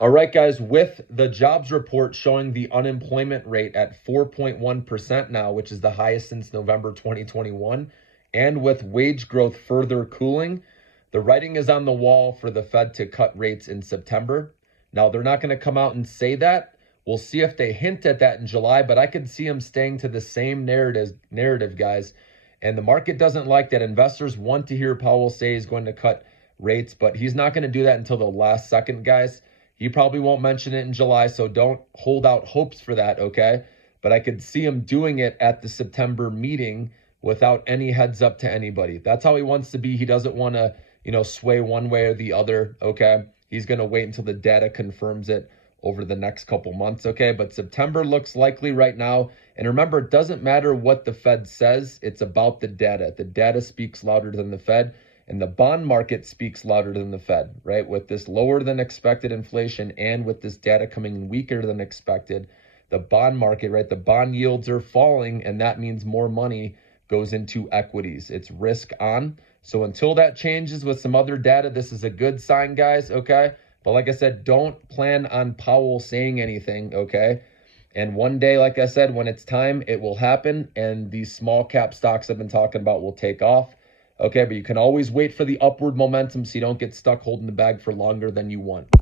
All right, guys, with the jobs report showing the unemployment rate at 4.1% now, which is the highest since November 2021, and with wage growth further cooling, the writing is on the wall for the Fed to cut rates in September. Now, they're not going to come out and say that. We'll see if they hint at that in July, but I could see them staying to the same narrative, guys. And the market doesn't like that. Investors want to hear Powell say he's going to cut rates, but he's not going to do that until the last second, guys. He probably won't mention it in July, so don't hold out hopes for that, okay? But I could see him doing it at the September meeting without any heads up to anybody. That's how he wants to be. He doesn't want to, sway one way or the other, okay? He's going to wait until the data confirms it over the next couple months, okay? But September looks likely right now. And remember, it doesn't matter what the Fed says. It's about the data. The data speaks louder than the Fed. And the bond market speaks louder than the Fed, right? With this lower than expected inflation and with this data coming weaker than expected, the bond market, right? The bond yields are falling, and that means more money goes into equities. It's risk on. So until that changes with some other data, this is a good sign, guys, okay? But like I said, don't plan on Powell saying anything, okay? And one day, like I said, when it's time, it will happen, and these small cap stocks I've been talking about will take off. Okay, but you can always wait for the upward momentum so you don't get stuck holding the bag for longer than you want.